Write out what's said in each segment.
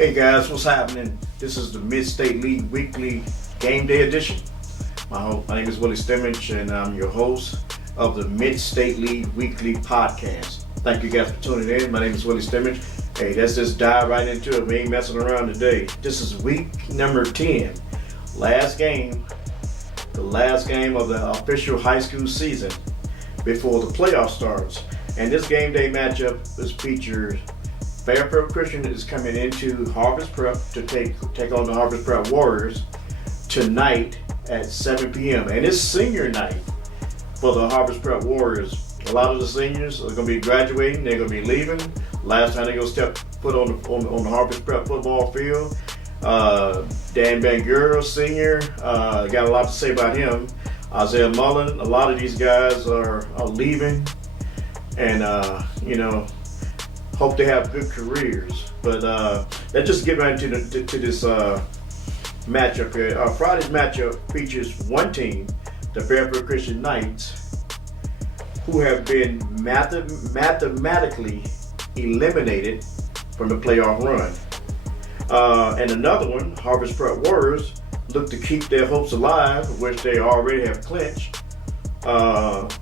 Hey guys, what's happening? This is the Mid-State League Weekly Game Day Edition. My name is Willie Stimmich and I'm your host of the Mid-State League Weekly Podcast. Thank you guys for tuning in. My name is Willie Stimmich. Hey, let's just dive right into it. We ain't messing around today. This is week number 10. Last game. The last game of the official high school season before the playoff starts. And this game day matchup is featured. Fairfield Christian is coming into Harvest Prep to take on the Harvest Prep Warriors tonight at 7 p.m. And it's senior night for the Harvest Prep Warriors. A lot of the seniors are going to be graduating. They're going to be leaving. Last time they're going to step foot on the Harvest Prep football field. Dan Bangura, senior, got a lot to say about him. Isaiah Mullen, a lot of these guys are leaving. And, hope they have good careers. But let's just get right into this matchup here. Friday's matchup features one team, the Fairfield Christian Knights, who have been mathematically eliminated from the playoff run. And another one, Harvest Prep Warriors, look to keep their hopes alive, which they already have clinched. And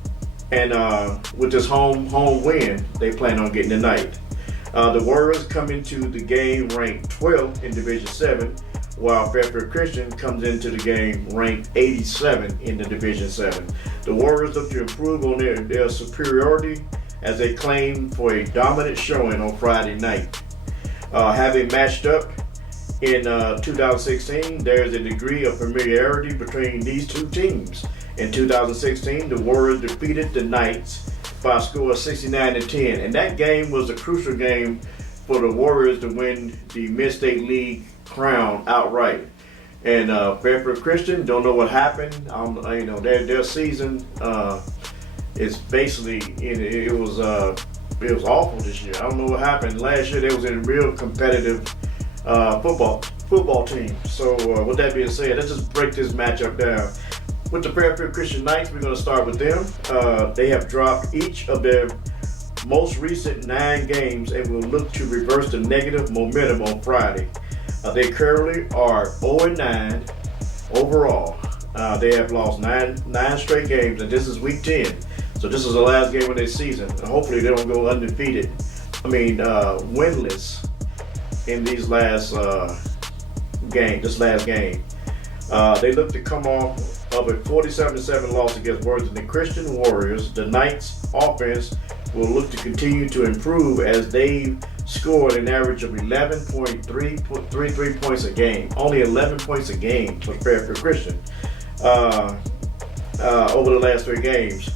with this home win, they plan on getting tonight. The Warriors come into the game ranked 12th in Division 7, while Fairfield Christian comes into the game ranked 87 in the Division 7. The Warriors look to improve on their superiority as they claim for a dominant showing on Friday night. Having matched up in 2016, there is a degree of familiarity between these two teams. In 2016, the Warriors defeated the Knights by a score of 69-10, and that game was a crucial game for the Warriors to win the Mid-State League crown outright. And Fairfield Christian, don't know what happened. Their season is basically it was awful this year. I don't know what happened. Last year they was in a real competitive football team. So with that being said, let's just break this matchup down. With the Fairfield Christian Knights, we're going to start with them. They have dropped each of their most recent 9 games and will look to reverse the negative momentum on Friday. They currently are 0-9 overall. They have lost nine straight games, and this is week 10. So this is the last game of their season. And hopefully they don't go undefeated. Winless in these last this last game. They look to come off of a 47-7 loss against Worthington Christian Warriors. The Knights offense will look to continue to improve as they've scored an average of 11.33 points a game. Only 11 points a game for Fairfield Christian over the last 3 games.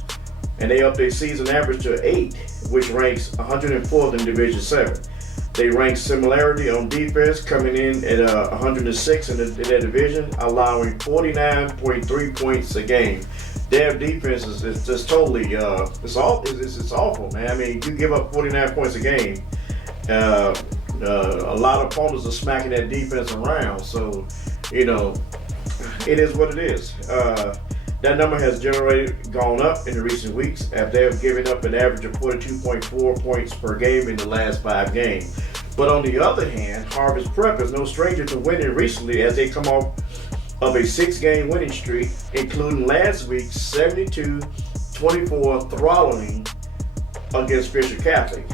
And they up their season average to 8, which ranks 104th in Division 7. They rank similarity on defense, coming in at 106 in their division, allowing 49.3 points a game. Their defense is just totally it's awful, man. I mean, you give up 49 points a game. A lot of opponents are smacking that defense around, so it is what it is. That number has gone up in the recent weeks after they have given up an average of 42.4 points per game in the last 5 games. But on the other hand, Harvest Prep is no stranger to winning recently as they come off of a 6-game winning streak, including last week's 72-24 throttling against Fisher Catholic.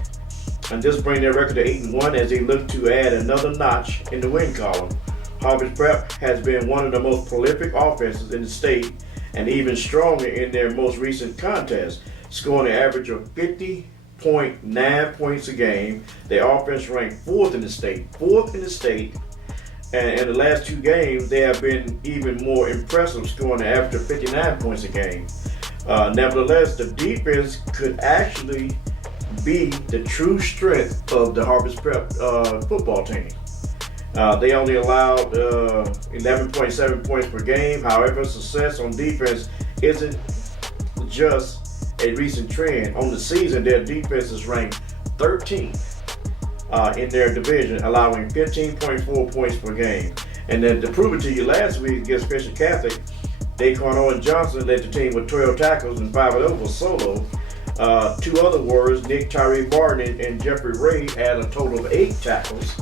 And this brings their record to 8-1 as they look to add another notch in the win column. Harvest Prep has been one of the most prolific offenses in the state, and even stronger in their most recent contest, scoring an average of 50.9 points a game. Their offense ranked 4th in the state. And in the last 2 games, they have been even more impressive, scoring an average of 59 points a game. Nevertheless, the defense could actually be the true strength of the Harvest Prep football team. They only allowed 11.7 points per game. However, success on defense isn't just a recent trend. On the season, their defense is ranked 13th in their division, allowing 15.4 points per game. And then to prove it to you, last week against Fisher Catholic, Daquan Owen Johnson led the team with 12 tackles and 5 of those were solo. 2 other Warriors, Nick Tyree Martin and Jeffrey Ray, had a total of 8 tackles.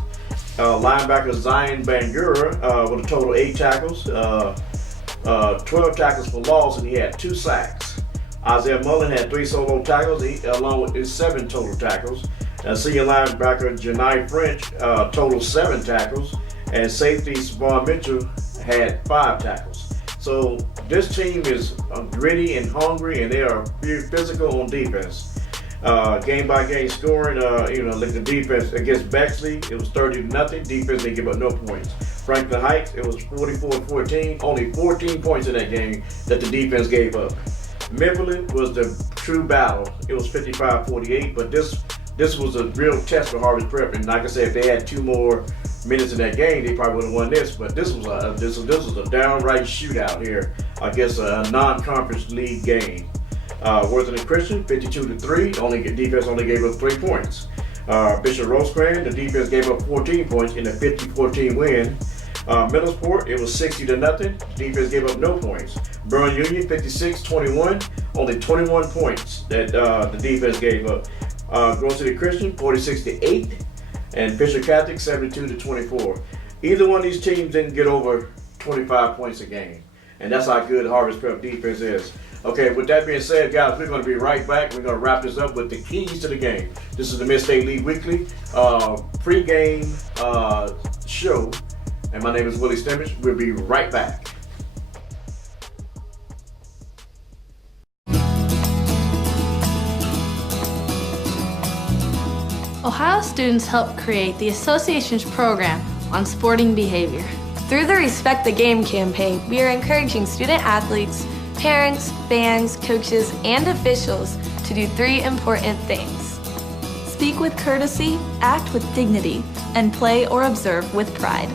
Linebacker Zion Bangura with a total 8 tackles, 12 tackles for loss, and he had 2 sacks. Isaiah Mullen had 3 solo tackles, along with his 7 total tackles. Senior linebacker Janai French total 7 tackles, and safety Savon Mitchell had 5 tackles. So this team is gritty and hungry, and they are physical on defense. Game by game scoring, like the defense against Bexley, it was 30-0. Defense didn't give up no points. Franklin Heights, it was 44-14. Only 14 points in that game that the defense gave up. Midland was the true battle. It was 55-48, but this was a real test for Harvest Prep. And like I said, if they had 2 more minutes in that game, they probably would have won this. But this was a downright shootout here. I guess a non-conference league game. Worthington Christian, 52-3. Defense only gave up 3 points. Bishop Rosecrans, the defense gave up 14 points in a 50-14 win. Middlesport, it was 60-0. Defense gave up no points. Burn Union, 56-21. Only 21 points that the defense gave up. Grove City Christian, 46-8. And Fisher Catholic, 72-24. Either one of these teams didn't get over 25 points a game. And that's how good Harvest Prep defense is. Okay, with that being said, guys, we're going to be right back. We're going to wrap this up with the keys to the game. This is the Mid-State League Weekly pre-game show. And my name is Willie Stimmich. We'll be right back. Ohio students helped create the association's program on sporting behavior. Through the Respect the Game campaign, we are encouraging student athletes, parents, fans, coaches, and officials to do 3 important things. Speak with courtesy, act with dignity, and play or observe with pride.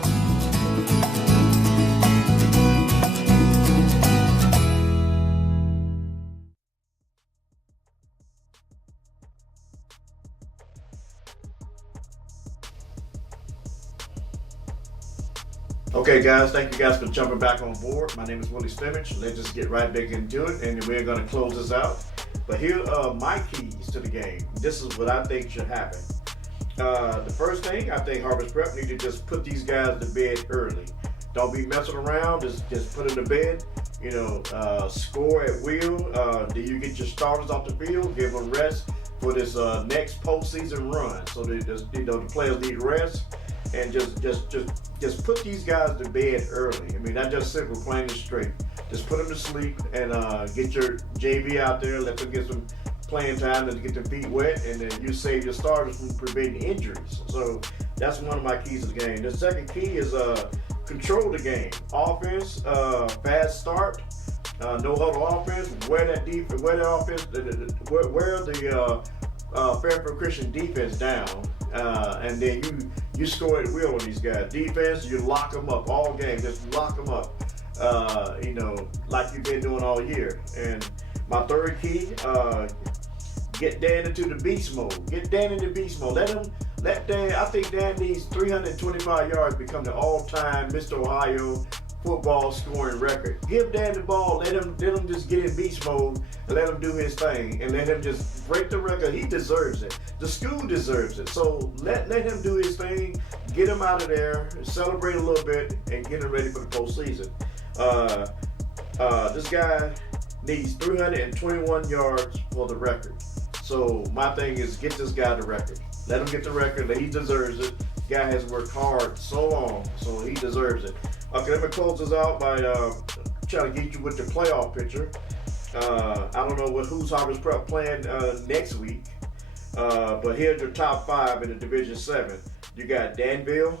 Okay, guys, thank you guys for jumping back on board. My name is Willie Stimmich. Let's just get right back into it, and we're going to close this out. But here are my keys to the game. This is what I think should happen. The first thing, I think Harvest Prep need to just put these guys to bed early. Don't be messing around. Just put them to bed. Score at will. Do you get your starters off the field? Give them rest for this next postseason run. So the players need rest. And just put these guys to bed early. I mean, not just simple, plain and straight. Just put them to sleep and get your JV out there. Let them get some playing time and get their feet wet, and then you save your starters from preventing injuries. So that's one of my keys to the game. The second key is control the game. Offense, fast start, no huddle offense. Wear the Fairfield Christian defense down, and then you score at will on these guys. Defense, you lock them up all game. Just lock them up, like you've been doing all year. And my third key, get Dan into the beast mode. Get Dan into beast mode. Let Dan. I think Dan needs 325 yards to become the all-time Mr. Ohio football scoring record. Give Dan the ball. Let him just get in beast mode and let him do his thing and let him just break the record. He deserves it. The school deserves it. So let him do his thing. Get him out of there. Celebrate a little bit and get him ready for the postseason. This guy needs 321 yards for the record. So my thing is get this guy the record. Let him get the record. He deserves it. The guy has worked hard so long, so he deserves it. Okay, let me close this out by trying to get you with the playoff picture. I don't know who's Harvest Prep playing next week, but here's your top 5 in the Division 7. You got Danville,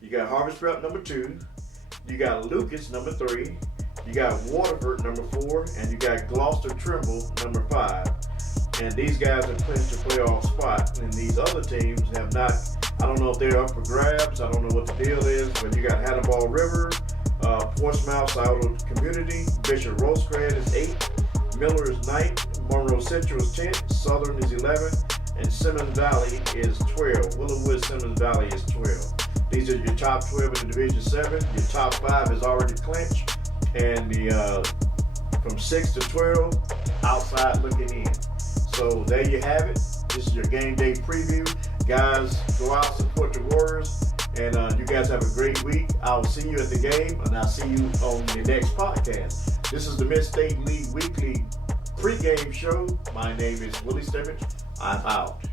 you got Harvest Prep number 2, you got Lucas number 3, you got Waterford number 4, and you got Gloucester Trimble number 5. And these guys have clinched a playoff spot, and these other teams have not. I don't know if they're up for grabs. I don't know what the deal is, but you got Hannibal River, Portsmouth, Scioto Community, Bishop Rosecrans is 8, Miller is 9th, Monroe Central is 10th, Southern is 11th, and Simmons Valley is 12. Willowwood Simmons Valley is 12. These are your top 12 in the Division 7. Your top 5 is already clinched, and the from 6 to 12, outside looking in. So there you have it. This is your game day preview. Guys, go out, support the Warriors. And you guys have a great week. I'll see you at the game, and I'll see you on the next podcast. This is the Mid-State League Weekly pregame show. My name is Willie Stimmage. I'm out.